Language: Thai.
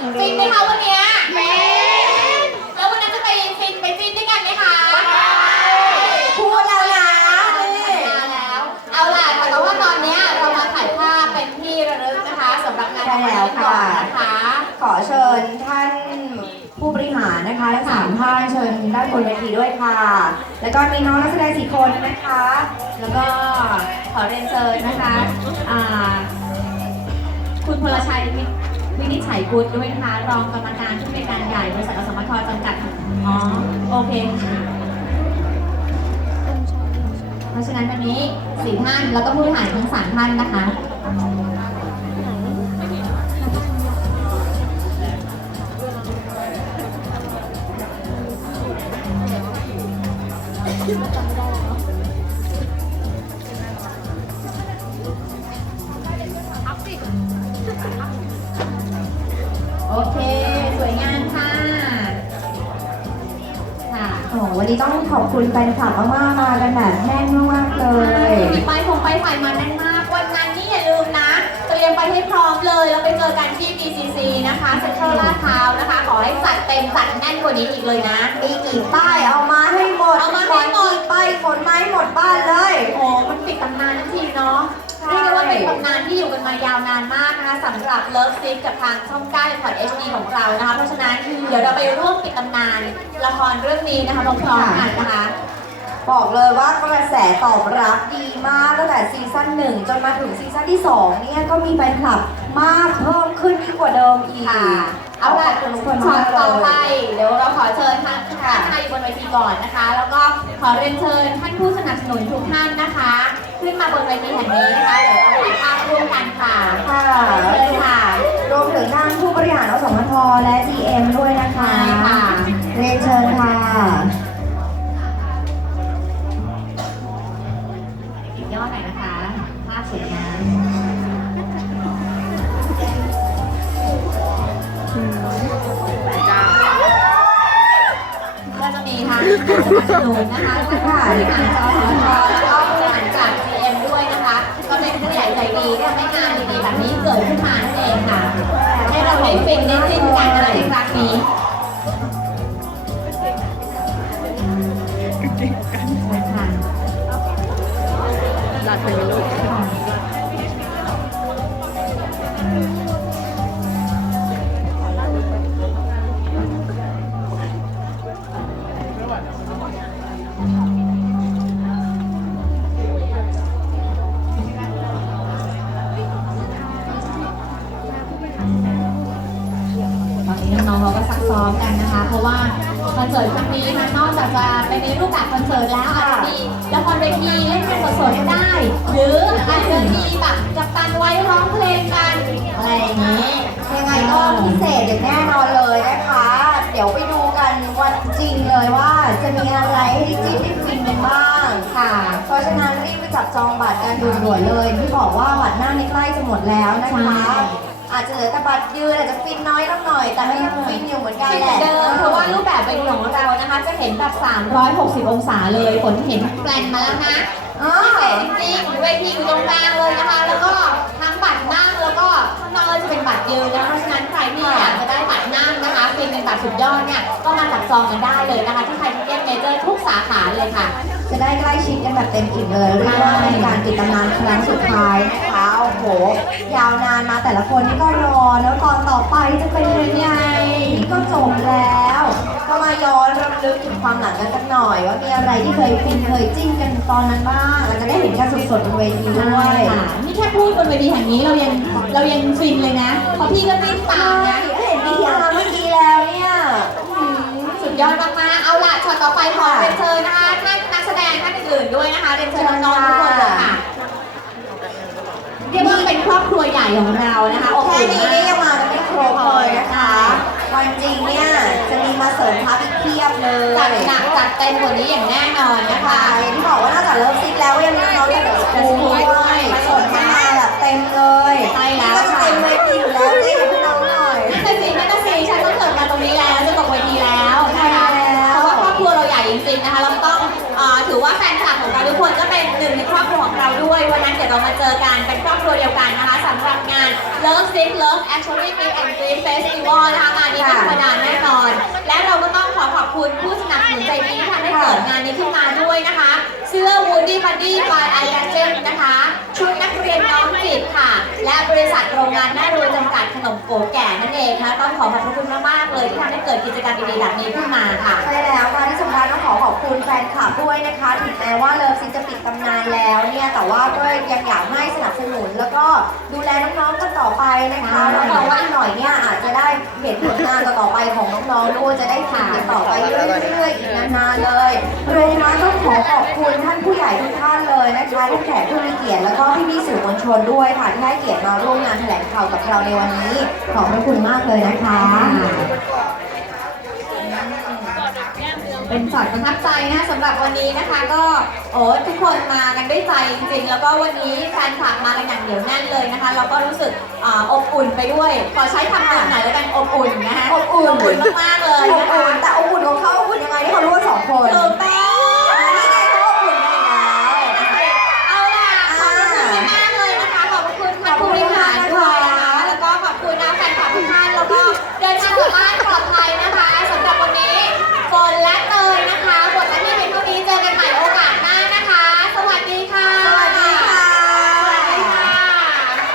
ฟินี้นไหมคะวันเนี้ยแล้ววันนั้นจะไปฟินไปฟินด้วยกันไหมคะพูดแล้วนะนี่มาแล้ว เอาล่ะแต่ว่าตอนเนี้ยเรามาถ่ายภาพเป็นที่ระลึกนะคะสำหรับงานวันนี้ก่อนนะคะ ขอเชิญท่านผู้บริหารนะคะและสามท่านเชิญด้านบนเวทีด้วยค่ะ แล้วก็มีน้องนักแสดงสี่คนนะคะ แล้วก็ขอเรียนเชิญนะคะอ่าคุณพลชัยวิ วินิจฉัยกุลด้วยนะคะ รองกรรมการผู้ในการใหญ่บริษัทอสมทจำกัด อ๋อ โอเคค่ะเพราะฉะนั้นวันนี้สี่ท่านแล้วก็ผู้บริหารทั้งสามท่านนะคะ โอเค สวยงามค่ะ ค่ะ โอ้โหวันนี้ต้องขอบคุณแฟนคลับมากๆมากันแบบแน่นมากๆเลย มีไปผมไปถ่ายมาแน่นมาก วันนั้นนี่อย่าลืมนะ เตรียมไปให้พร้อมเลย แล้วไปเจอกันที่ BCC นะคะเซ็นทรัลลาดพร้าวนะคะ ขอให้จัดเต็มจัดแน่นกว่านี้อีกเลยนะ มีกี่ป้ายเอามาให้หมดเอามาให้หมดกี่ป้ายขนไมาให้หมดบ้านเลย โอ้โหมันปิดตำนานทันทีเนาะใช่ เรียกได้ว่าเป็นตำนานที่อยู่กันมายาวนานมากนะคะสำหรับเลิฟซิกกับทางช่อง9ก้าพอดเอชดีของเรานะคะ เพราะฉะนั้นเดี๋ยวเราไปร่วมปิดตำนานละครเรื่องนี้นะคะพร้อมๆกันนะคะ บอกเลยว่ากระแสตอบรับดีมากตั้งแต่ซีซั่นหนึ่งจนมาถึงซีซั่นที่สองเนี่ยก็มีแฟนคลับมากเพิ่มขึ้นยิ่งกว่าเดิมอีกค่ะ เอาล่ะขบคุณทุกคนช็อมาตกเลต่อไปยเดี๋ยวเราขอเชิญท่านท่านให้บนเวทีก่อนนะคะ แล้วก็ขอเรียนเชิญท่านผู้สนับสนุนทุกท่านนะคะ ขึ้นมาบนเวทีแห่งนี้นะคะเดี๋ยวเราถ่ายภาพร่วมกันค่ะค่ะเชิญค่ะรวมถึงทางผู้บริหารอสมทและ GM ด้วยนะคะใช่ค่ะเรียนเชิญค่ะอีกย่อหน่อยนะคะภาพสวยงามก็จะมีทางผู้สนับสนุนนะคะผู้บริหารจอสท ได้ฟินได้จิ้นกันอะไรในครั้งนี้ค่ะลาเธอไปลูก ตอนนี้น้องๆเขาก็ซักซ้อมกันนะคะ เพราะว่าคอนเสิร์ตครั้งนี้นะนอกจากจะไปในรูปแบบคอนเสิร์ตแล้วอาจจะมีละครเวทีเล่นกันสดๆได้ หรืออาจจะมีแบบจับตันไว้ร้องเพลงกันอะไรอย่างนี้ยังไงก็พิเศษอย่างแน่นอนเลยนะคะ เดี๋ยวไปดูกันวันจริงเลยว่าจะมีอะไรให้จิ้นได้ฟินกันบ้างค่ะเพราะฉะนั้นรีบไปจับจองบัตรกันด่วนๆเลยที่บอกว่าบัตรหน้านี่ใกล้จะหมดแล้วนะคะ อาจจะเหลือแต่บัตรยืนอาจจะฟินน้อยลงหน่อย แต่ก็ยังฟินอยู่เหมือนกันเป็นแหเหมือละนเดิมเพราะว่ารูปแบบเป็นของเรานะคะ จะเห็นแบบ 360 องศาเลยฝนเห็นแปลนมาแล้วนะอ๋อพิเศษจริงๆเวทีอยู่ตรงกลางเลยนะคะ แล้วก็ทั้งบัตรนั่งแล้วก็ข้างนอกก็จะเป็นบัตรยืนนะคะเพราะฉะนั้นใครที่อยากจะได้บัตรนั่งนะคะฟินเป็นบัตรสุดยอดเนี่ยก็มาจับจองกันได้เลยนะคะที่ไทยทิเก็ตเมเจอร์ทุกสาขาเลยค่ะ จะได้ใกล้ชิดกันแบบเต็มอิ่มเลยเรียกว่าเป็นการปิดตำนานครั้งสุดท้ายนะคะโอ้โห ยาวนานมาแต่ละคนนี่ก็รอแล้วตอนต่อไปจะเป็นยังไงนี่ก็จบแล้ว ก็มาย้อนรำลึกถึงความหลังกันสักหน่อย ว่ามีอะไรที่เคยฟินเคยจิ้นกันตอนนั้นบ้างเราจะได้เห็นกันสดๆบนเวทีด้วยค่ะนี่แค่พูดบนเวทีแห่งนี้เรายังเรายังฟินเลยนะ เพราะพี่ก็ไม่ตามนะเห็นวิทยาเมื่อกี้แล้วเนี่ยอืมสุดยอดมากๆเอาล่ะช็อตต่อไปขอเรียนเชิญนะคะท่านนักแสดงท่านอื่นๆด้วยนะคะเรียนเชิญน้องๆทุกคนเลยค่ะ เรียกว่าเป็น ครอบครัวใหญ่ของเรานะคะอบแค่อุ่นนี้มากนี่ยังมากันไม่ครบเลยนะคะวันจริงเนี่ยจะมีมาเสริมทัพอีกเพียบเลยจัดหนักจัดเต็มกว่านี้อย่างแน่นอนนะค่ะคะอย่างที่บอกว่านอกจากเลิฟซิกแล้วยังมีน้องจากเดอะสกูลด้วย Love Sick Love Actually Meet and Greet Festival นะคะงานนี้ไม่ธรรมดาแน่นอน และเราก็ต้องขอขอบคุณผู้สนับสนุนใจดีที่ทำให้เกิดงานนี้ขึ้นมาด้วยนะคะ เสื้อ Woody Buddy by i g a g e m นะคะชุดนักเรียนน้องจิตค่ะ และบริษัทโรงงานแม่รวยจำกัดขนมโกแก่นั่นเองนะคะต้องขอขอบพระคุณมากๆเลยที่ทำให้เกิดกิจกรรมดีๆแบบนี้ขึ้นมาค่ะ ใช่แล้วค่ะที่สำคัญต้องขอขอบคุณแฟนคลับด้วยนะคะ ถึงแม้ว่าเลิฟซิกจะปิดตำ แล้วเนี่ยแต่ว่าก็ยังอยากให้สนับสนุน แล้วก็ดูแลน้องๆกันต่อไปนะคะใช่รับรองว่าอีกหน่อยเนี่ยอาจจะได้เห็นผลงานต่อๆไปของน้องๆด้วยจะได้ทำกันต่อไปเรื่อยๆอีกนานๆเลยรวมทั้งต้องขอขอบคุณท่านผู้ใหญ่ทุกท่านเลยนะคะท่านแขกผู้มีเกียรติแล้วก็พี่ๆสื่อมวลชนด้วยค่ะที่ให้เกียรติมาร่วมงานแถลงข่าวกับเราในวันนี้ขอบพระคุณมากเลยนะคะ เป็นช็อตประทับใจนะคะสำหรับวันนี้นะคะ ก็โอ้ทุกคนมากันด้วยใจจริงๆ แล้วก็วันนี้แฟนคลับมากันอย่างเหนียวแน่นเลยนะคะเราก็รู้สึกอบอุ่นไปด้วย ขอใช้คำเดิมหน่อยแล้วกันอบอุ่นนะฮะอบอุ่นมากๆเลยนะคะ